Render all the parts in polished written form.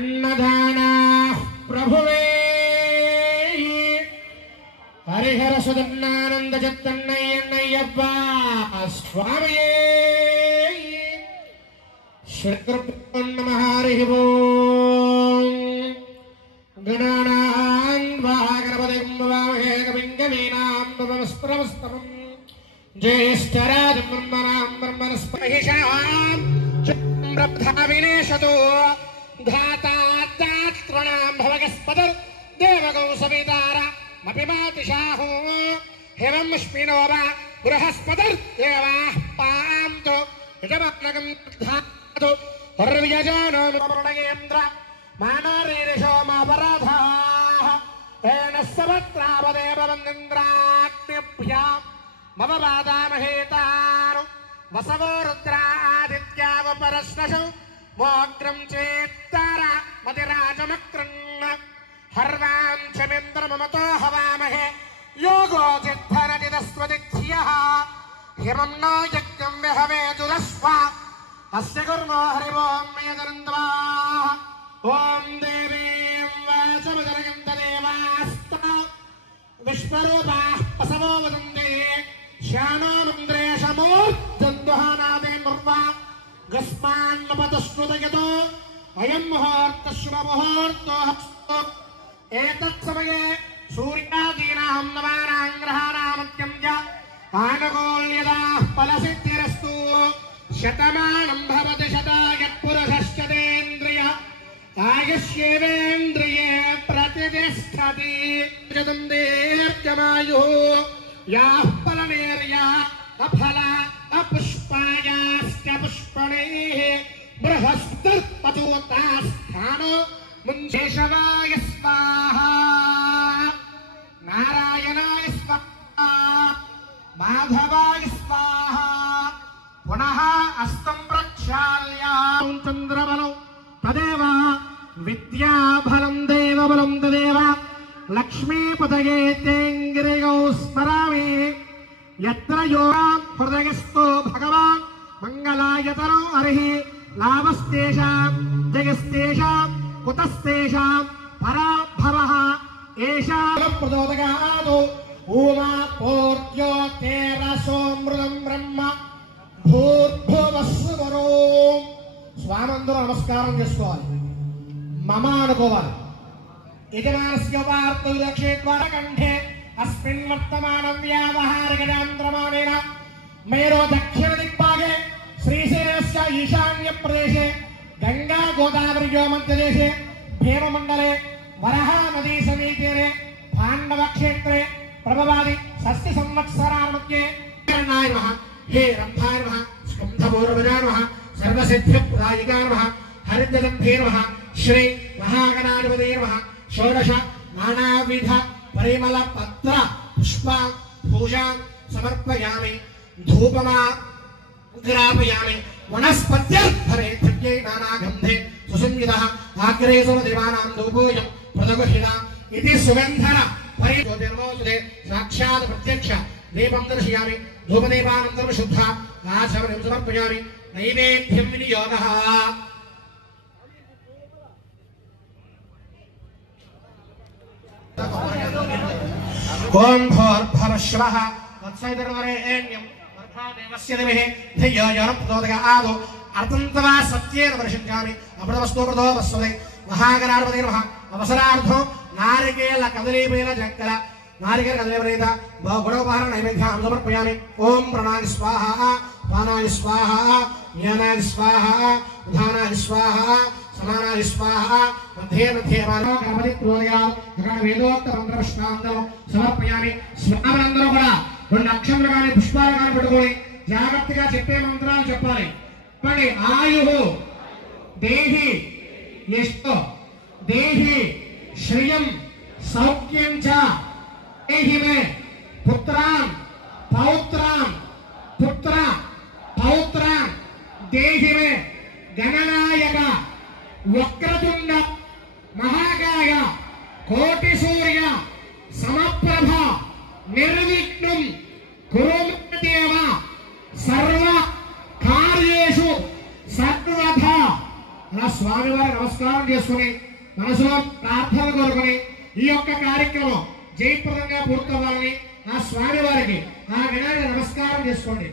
अन्नदाना प्रभुवे हरिहर सुदन्नानंद चत्तन्नय्यप्पा स्वामिये श्रीकृष्ण नमः हरिः ओम् गणानां गणपतिं नमामहे कविं कवीनां नमस्कृतमस्तमं ज्येष्ठराजं ब्रह्मणां ब्रह्मणस्पतिशां ब्रह्मधाविनेशतो धातात्तॄणां भवगस्पतिर् देवगौ सवितारा मपिमातिशाहो हेमस्मिनो वा बृहस्पतिर्देवाः पान्तु यजमानकं धातु हर्व्यजानो मरणयेन्द्र मानरीरिषोमापराधाः तेन सवत्रावदेववन्दिन्द्राग्निभ्यां मम वादामहेतानु वसवो रुद्रादित्यावपरश्नशौ मोग्रं चेत्तारा मतिराजमक्रन्न हर्वां चमेन्द्रममतो हवामहे योगो चिद्धनदिदस्वदिध्यः हिमं नो यज्ञं विहवे दुरस्वा अस्य कुर्मो हरिवों मेदनन्द्वा ॐ देवीं वाचमजनयन्तदेवास्ता विश्वरूपाः पसवो वदन्ते श्यानो मन्द्रेशमूर्धन्द्वहानादे मुर्वा गस्मान्नपतश्रुतयतो अयं मुहूर्तः शुभमुहूर्तो एतत्समये सूर्यादीनां नवानां ग्रहाणामत्यं च आनुकूल्यताः फलसिद्धिरस्तु शतमानं भवति शताय पुरुषश्चतेन्द्रिय आयुष्येवेन्द्रिये प्रतिष्ठति शतं दीर्घमायुः याः फलनेर्या अफला अपुष्पायाश्च पुष्पणेः बृहस्पतिर्पतुतास्थानो मुञ्जेशवाय स्वाहा नारायणाय स्वाहा माधवाय स्वाहा पुनः अस्तं प्रक्षाल्य चन्द्रबलं तदेव विद्याबलं देवबलं तदेव लक्ष्मीपतये तेङ्गिरिगौ स्मरामि यत्र योगां हृदयस्थो भगवान् मङ्गलायतनो हरिः लाभस्तेषां जगस्तेषां कुतस्तेषां पराभवः एषा प्रचोदयात् उमा पूर्त्यो तेरसोऽमृतं ब्रह्म भूर्भुवस्सुवरो स्वामंदरो नमस्कारं చేసుకోవాలి మమ అనుకోవాలి యజమానస్య వార్తోదక్షేత్వరకంఠే అస్మిన్ వర్తమానం వ్యావహారికయాంత్రమానేన మేరో దక్షిణ దిక్పాగే శ్రీశైలస్య ఈశాన్య ప్రదేశే గంగా గోదావరియో మధ్యదేశే భీమమండలే వరహా నదీ సమీతీరే పాండవ క్షేత్రే ప్రభవాది షష్ఠి సంవత్సరాల మధ్యే నాయ నమః हे रंभाय नमः स्कंधपूर्वजाय नमः सर्वसिद्धिप्रदायिकाय नमः हरिद्रगंभीर नमः श्री महागणाधिपतये नमः षोडश नानाविध परिमल पत्र पुष्प पूजा समर्पयामि धूपमाग्रापयामि वनस्पत्यर्थरे नानागन्धे सुसंयुतः आग्रे सर्वदेवानां धूपोऽयं प्रदगुहिता इति सुगन्धर परिज्योतिर्मोदे साक्षात् प्रत्यक्ष दीपं दर्शयामि धूपदीपानन्तरं शुद्ध आचमनं समर्पयामि नैवेद्यं विनियोगः ओम भूर्भुवः स्वः तत्सवितुर्वरेण्यं भर्गोदेवस्य धीमहि धियो यो नः प्रचोदयात् अर्धन्तवा सत्येन वर्षयामि अमृतमस्तु प्रदोपस्वदे महागणाधिपतये नमः अवसरार्थो नारिकेल कदलीपेन जङ्कल नारिकेल कदलीपेन गुणोपहार नैवेद्यं समर्पयामि ओम प्राणाय स्वाहा पानाय स्वाहा ज्ञानाय स्वाहा उदानाय स्वाहा समानाय स्वाहा मध्ये मध्ये मानो गणपति प्रचोदयात् गण वेदोक्त मंत्रपुष्पांजलिं समर्पयामि స్వామనందరూ కూడా రెండు అక్షరాలు గాని పుష్పాలు గాని పెట్టుకొని జాగ్రత్తగా చెప్పే మంత్రాలు చెప్పాలి పడి ఆయుః దేహి యశో దేహి శ్రియం సౌఖ్యం చ దేహి మే పుత్రాన్ పౌత్రాన్ పుత్ర పౌత్రాన్ దేహి మే గణనాయక వక్రతుండ महाकाय कोटि सूर्य समप्रभ निर्विघ्नं कुरु मे देव सर्व कार्येषु सर्वथा అలా స్వామివారి నమస్కారం చేసుకుని మనసులో ప్రార్థన కోరుకుని ఈ యొక్క కార్యక్రమం జయప్రదంగా పూర్తవ్వాలని ఆ స్వామివారికి ఆ వినాయక నమస్కారం చేసుకోండి.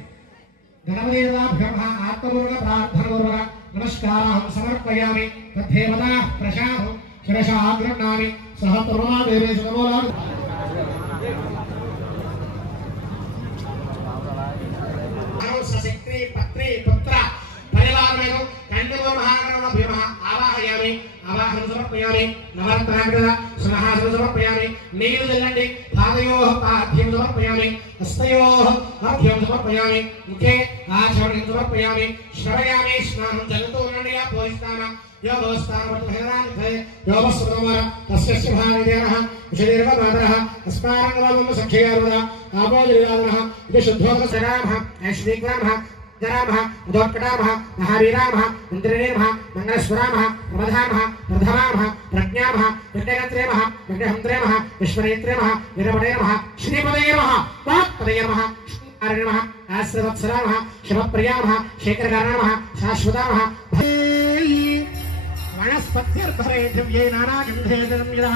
గణపతిర్వాభ్యః ఆత్మపూర్ణ ప్రార్థనపూర్వక నమస్కారం సమర్పయామి. తద్దేవతా ప్రసాదం శిరసా గృహ్ణామి. సహస్రమా దేవే శతమూలాలు సశక్తి పత్రి పుత్ర పరివారమేను కంఠమో మహాగణవ భీమః ఆవాహయామి. ఆవాహనం సమర్పయామి. నవరత్నాగ్రహ సమాహాసం సమర్పయామి. నీరు జల్లండి. పాదయోః పాద్యం సమర్పయామి. హస్తయోః పాద్యం సమర్పయామి. ముఖే ఆచమనం సమర్పయామి. శ్రవయామి. స్నానం జలంతో ఉండండి. పోయిస్తామ యోగోస్తానవత్మహరానిధే యోగస్వతమర తస్యస్య భారదేనః విషదీర్ఘమాదరః అస్మారంగవమ సఖ్యారుణ ఆపోజలిదానః ఇది శుద్ధోదసరామః ఐశ్వీగ్రామః జరామః ఉదోత్కటామః మహావీరామః మంత్రిరేమః మంగళస్వరామః ప్రమధామః ప్రధమామః ప్రజ్ఞామః విఘ్నగత్రేమః విఘ్నహంత్రేమః విశ్వనేత్రేమః వీరపడేమః శ్రీపదయేమః వాక్పదయేమః ఆరణమః ఆశ్రవత్సరామః శివప్రియామః శేఖరకారణమః శాశ్వతామః వనస్పత్యర్భరే దివ్యే నానాగంధే సంయుధః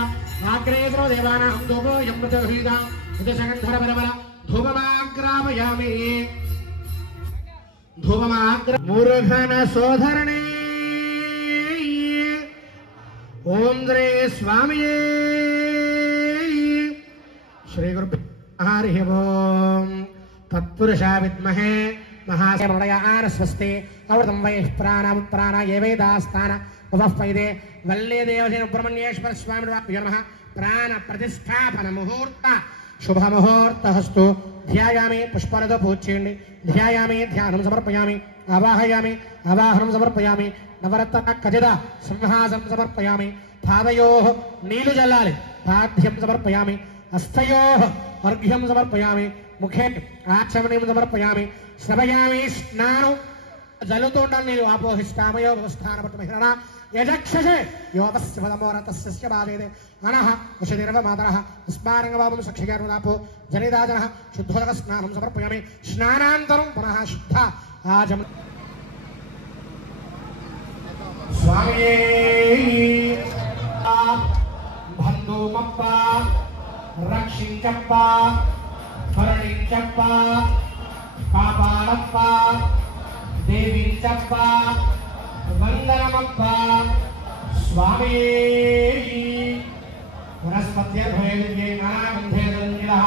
ఆగ్రేసరో దేవానాం ధూపో యమృతహీదా ఉదసగంధర పరమల ధూపమాగ్రామయామి. మురుఘన సోదరణే ఓం శ్రీ స్వామియే శ్రీ గురు హరి ఓం తత్పురుషా విద్మహే మహాశయ స్వస్తి అమృతం వై ప్రాణ ఏ వేదాస్థాన ఉపపైదే వల్లే దేవసేన సుబ్రహ్మణ్యేశ్వర స్వామి నమః. ప్రాణ ప్రతిష్టాపన ముహూర్త శుభముహూర్తస్తు. ధ్యాయామి. పుష్పాలతో పూజ చేయండి. ధ్యాయామి. ధ్యానం సమర్పయామి. ఆవాహయామి. ఆవాహనం సమర్పయామి. నవరత్న ఖచిత సింహాసనం సమర్పయామి. పాదయోః నీళ్లు జల్లాలి. పాద్యం సమర్పయామి. హస్తయోః అర్ఘ్యం సమర్పయామి. ముఖే ఆచమనం సమర్పయామి. శ్రవయామి. స్నానం జలుతూ ఉండాలి. నీరు ఆపోహిస్తామయోగస్థానపట్మహిరణ యజక్షసే యోగస్య పదమోరతస్య బాలేదే అనః వశదిర్వమాతరః స్మారంగవామం సఖ్యగారునాపో జనిదాజనః శుద్ధోదక స్నానం సమర్పయామి. స్నానాంతరం పునః శుద్ధ ఆచమనం. స్వామియే బంధుమప్ప రక్షించప్ప కరుణించప్ప కాపాడప్ప దేవించప్ప వందనమప్ప. స్వామి వనస్పత్యర్భే నానాగంధే సంయుధః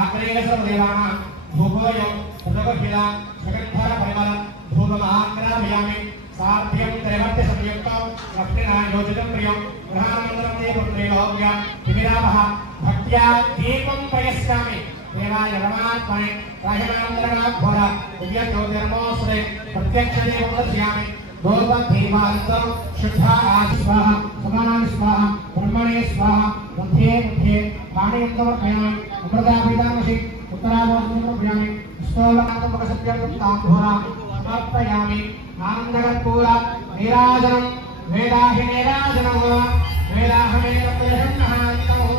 ఆగ్రేసరదేవానాం ధూపోయం ప్రదగహిలా సుగంధర పరిమళ ధూపమాగ్రామయామి. సాధ్యం త్రైవర్తి సంయుక్తం రత్నా యోజితం ప్రియం గృహానందరం తే పుత్రేలోక్య విరామః భక్త్యా దీపం ప్రయస్యామి. దేవాయ రమాత్మనే రాజనాందరనాథోర దివ్యజ్యోతిర్మోస్రే ప్రత్యక్షదేవం దర్శయామి. భూపదీపాంతం శుద్ధ ఆస్వాహ సమానాని స్వాహ బ్రహ్మణే స్వాహ మధ్యే మధ్యే పాణీయం సమర్పయామి. అమృతాభిధామసి ఉత్తరాభోజనం సమర్పయామి. స్తోలకాంతముఖసత్యం తాంభూర సమర్పయామి. ఆనందకర్పూర నీరాజనం వేదాహి నీరాజనం వేదాహమేకప్రసన్నః నమస్తే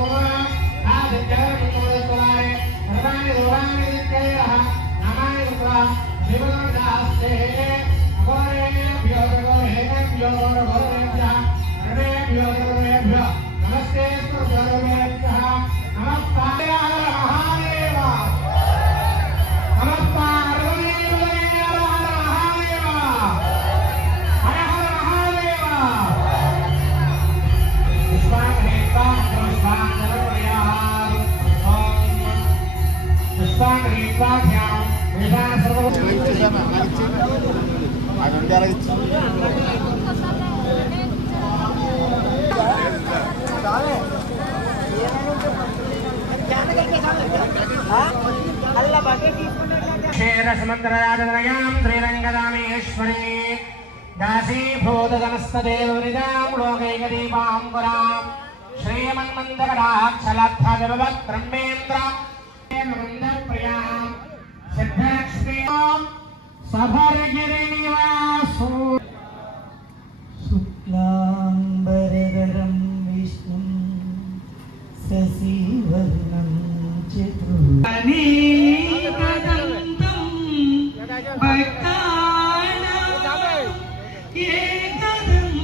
క్షీరసముద్రరాజనయాం శ్రీరంగదామేశ్వరీ దాసీభూతజనస్తదేవనిజాం లోకైకదీపాంకురాం శ్రీమన్మందకటాక్షలబ్ధవిభవత్ బ్రహ్మేంద్ర ప్రియాం సిద్ధలక్ష్మీం సభర్గిరినివాసో శుక్లాంబరధరం విష్ణుం శశివర్ణం చతుర్భుజం భక్తానాం ఏకదంతం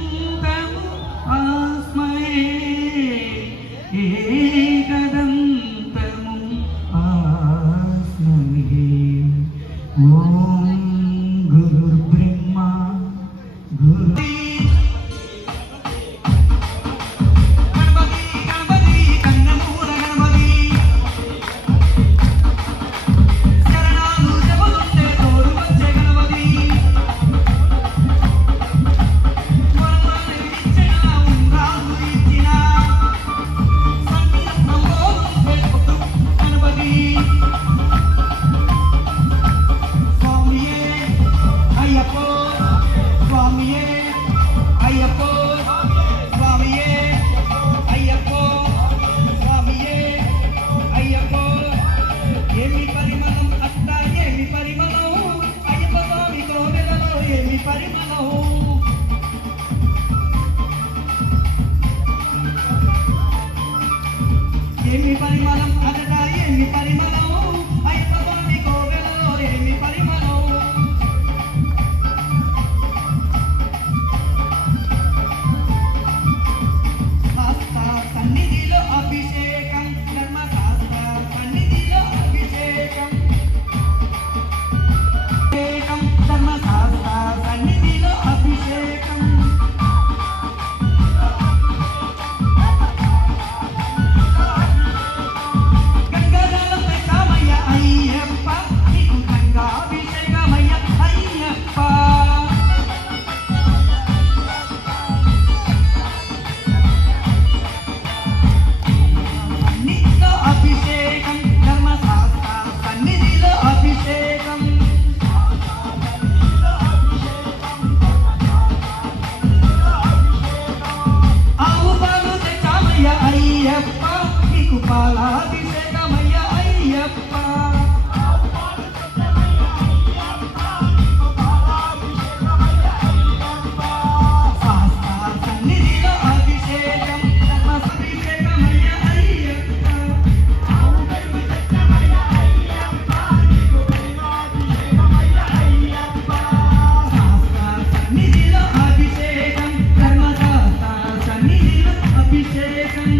సన్నిధిలో అభిషేకం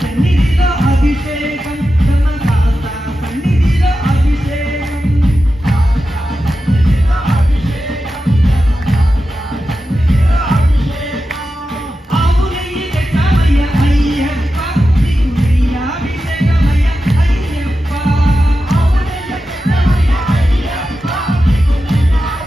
సన్నిధిలో అభిషేకం సన్నిధిలో అభిషేకం ఆవులయ్యి తెచ్చామయ్య అయ్యప్ప నీకు నెయ్యి అభిషేకమయ్య అయ్యప్ప ఆవులయ్య తెచ్చామయ్య అయ్యప్ప నీకు నెయ్యి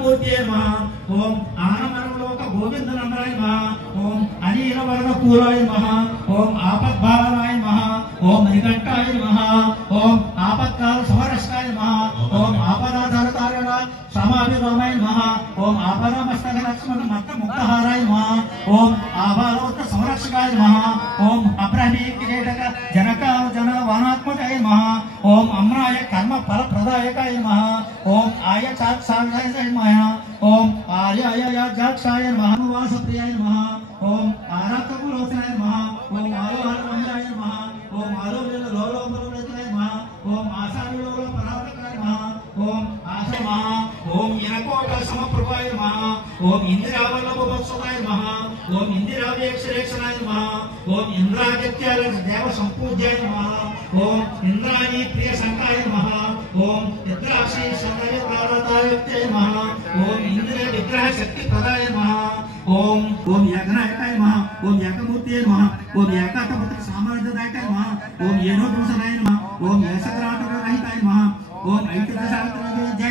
కృష్ణమూర్తి నమః ఓం ఆనమరలోక గోవిందనందనాయ నమః ఓం అనిల వరద కూలాయ నమః ఓం ఆపద్బాలాయ నమః ఓం మణికంఠాయ నమః ఓం ఆపత్కాల సమరక్షకాయ నమః ఓం ఆపదాధారకారణ సమాభిరామాయ నమః ఓం ఆపదామస్తక లక్ష్మణ మత్త ముక్తహారాయ నమః ఓం ఆభాలోక సంరక్షకాయ నమః ఓం అబ్రహ్మీ కిరీటక జనకాల జన వానాత్మకాయ నమః ఓం అమ్రాయ కర్మ ఫల ప్రదాయకాయ నమః ఓం ఆయ చాక్షాయ నమః ఓం ఆర్యాయ జాక్షాయ నమః వాస ప్రియాయ నమః ఓం ఆరాధకులోచనాయ నమః ఓం ఆలోహరమందాయ నమః ఓం ఆలోవేల లోలోపరవృతాయ నమః ఓం ఆశావిలోల పరావృతాయ నమః ఓం ఆశ నమః ఓం యనకోట సమప్రభాయ నమః ఓం ఇందిరావల్లభోత్సవాయ నమః ఓం ఇందిరావేక్షరేక్షణాయ నమః ఓం ఇంద్రాదిత్యాల దేవ సంపూజ్యాయ నమః ఓం ఇంద్రాణి ప్రియ సంకాయ నమః ఓం ఇంద్రాక్షి సంకాయ ప్రారతాయత్యాయ నమః ఓం ఇంద్ర విగ్రహ శక్తి ప్రదాయ నమః ఓం ఓం యజ్ఞాయకాయ నమః ఓం ఏకమూర్తియే నమః ఓం ఏకాతపుత్ర సామ్రాజ్యదాయకాయ నమః ఓం ఏనో దోషనాయ నమః ఓం ఏషగ్రాటక రహితాయ నమః ఓం ఐతిహాసాయ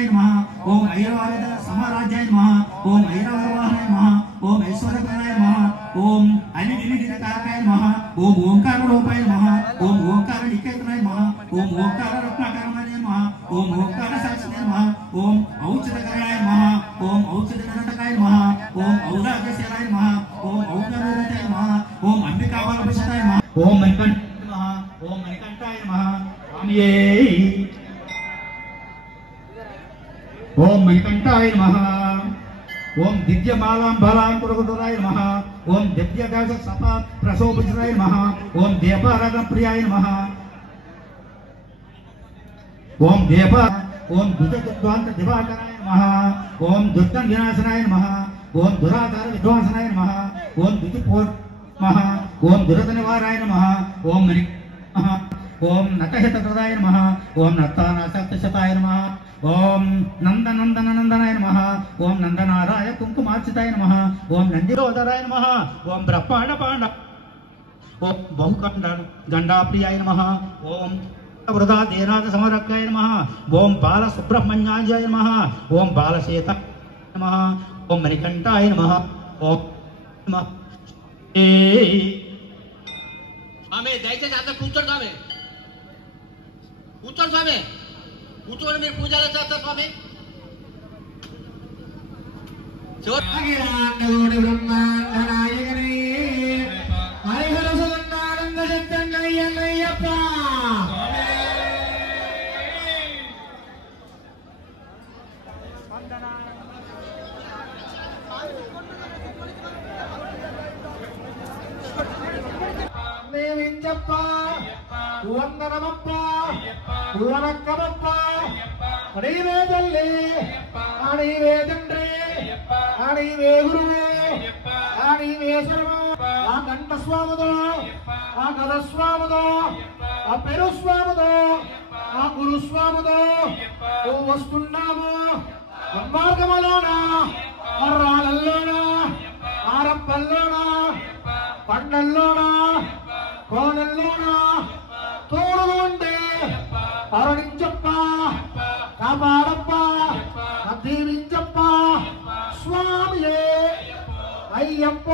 నమః ఓం ఐరవాద సమారాజ్యాయ నమః ఓం ఐరవాహనాయ నమః ఓం ఐశ్వర్యప్రదాయ నమః ఓం అనిదినిదికారకాయ నమః ఓం ఓంకార రూపాయ నమః ఓం ఓంకార నికేతనాయ నమః ఓం ఓంకార రత్నాకరమాయ నమః ఓం ఓంకార సాక్షినాయ నమః ఓం ఔషధకరాయ నమః ఓం ఔషధకరణకాయ నమః ఓం ఔరాజశేరాయ నమః ఓం ఔషధకరాయ నమః ఓం అంబికావల్లభాయ నమః ఓం మణికంఠాయ నమః ఓం మణికంఠాయ నమః స్వామియే ఓం మణికంఠాయ నమః ఓం దివ్యమాలాం బలాం పురగురాయ నమః ఓం దివ్యదాస సపా ప్రశోభితాయ నమః ఓం దేవారాధన ప్రియాయ నమః ఓం దేవ ఓం దుర్గద్వాంత దివాకరాయ నమః ఓం దుర్గం వినాశనాయ నమః ఓం దురాధార విధ్వంసనాయ నమః ఓం దుతిపూర్ నమః ఓం దురదనివారాయ నమః ఓం మణి నమః ఓం నటహితకృతాయ నమః ఓం నర్తానాసక్తశతాయ నమః ఓం నందనందనాయ నమః ఓం నందనారాయ కుంకుమార్చితాయ నమః ఓం నందిరోదరాయ నమః ఓం బ్రహ్మాండ పాండ ఓం బహుకండ గండాప్రియాయ నమః ఓం వృధా దేనాద సమరకాయ నమః ఓం బాల సుబ్రహ్మణ్యాయ నమః ఓం బాలశేత నమః ఓం మణికంఠాయ నమః ఓం నమః స్వామి దయచేసి అంతా కూర్చోండి స్వామి కూర్చోండి స్వామి కూర్చోండి మీరు పూజలు చేస్తారు స్వామి అఖిలాండకోటి బ్రహ్మాండ నాయకనే హరిహర సుగంధానంద చిత్తంగయ్యప్ప దేవించప్ప వందనమప్ప వనక్కమప్ప అడివే తల్లి అడివే తండ్రి అడివే గురువు అడివే సర్వం ఆ కంఠస్వాముదో ఆ గదస్వాముదో ఆ పెరుస్వాముదో ఆ గురుస్వాముదో వస్తున్నాము మార్గములోనా రాళ్ళల్లోనా ఆరప్పల్లోనా పండల్లోనా కోనల్లోనా తోడుగా ఉండే అరుణించప్ప కాపాడప్ప దీవించప్ప స్వామియే అయ్యప్ప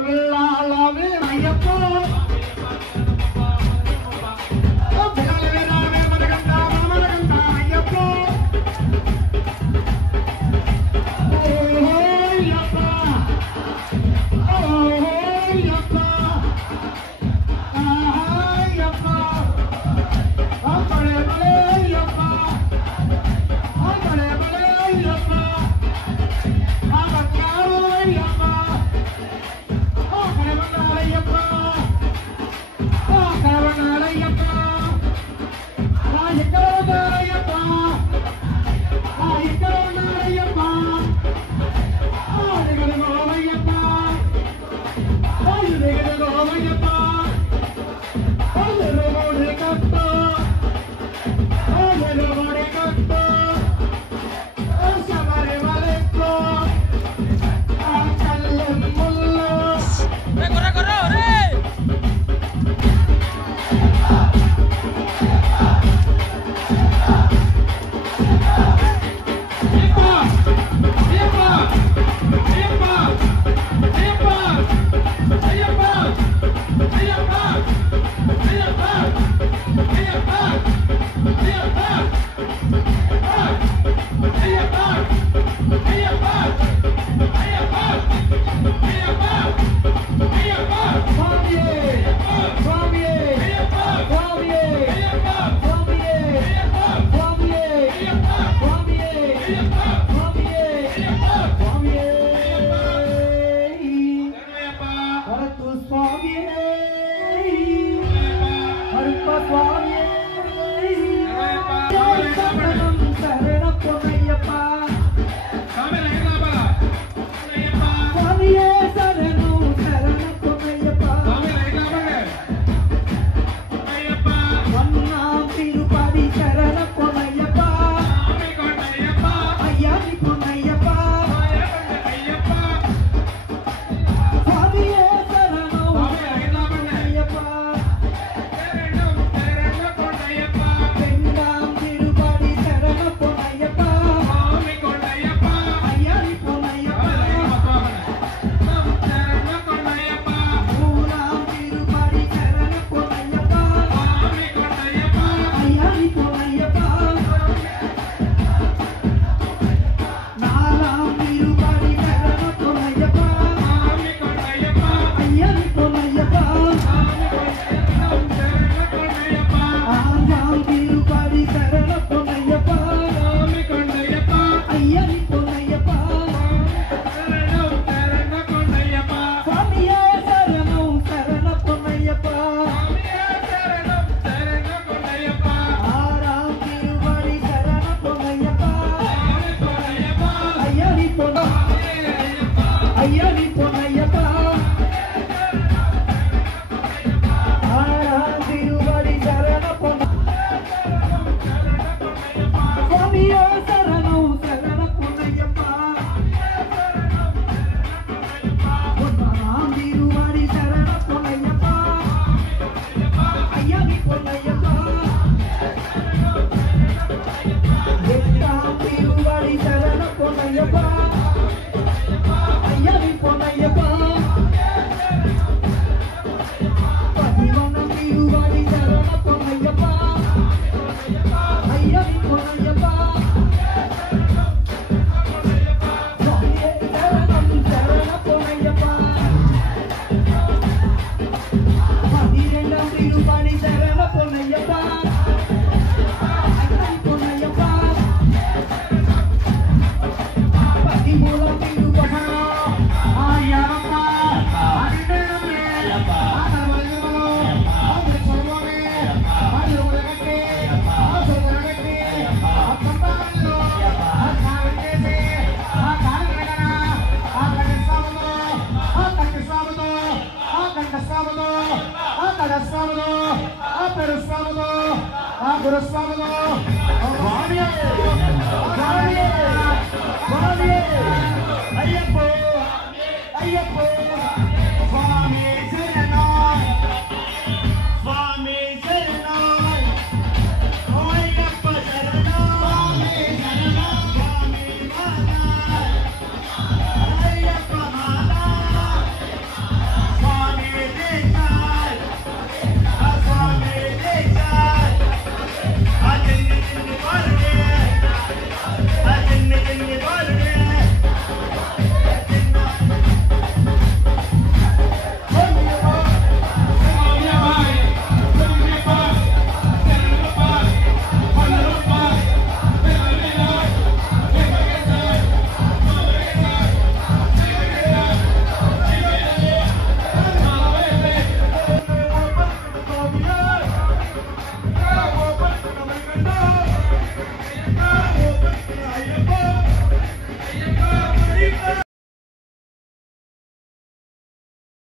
వెళ్ళాలవే అయ్యప్ప అయ్యప్ప పొన్నయ్యప్ప అయ్యవి పొన్నయ్యప్ప పదివనం తిరువాడి శరణ పొన్నయ్యప్ప అయ్యవి పొన్నయ్యప్ప శరణ పొన్నయ్యప్ప పదిరెండం తిరువాడి శరణ పొన్నయ్యప్ప Gurusamado,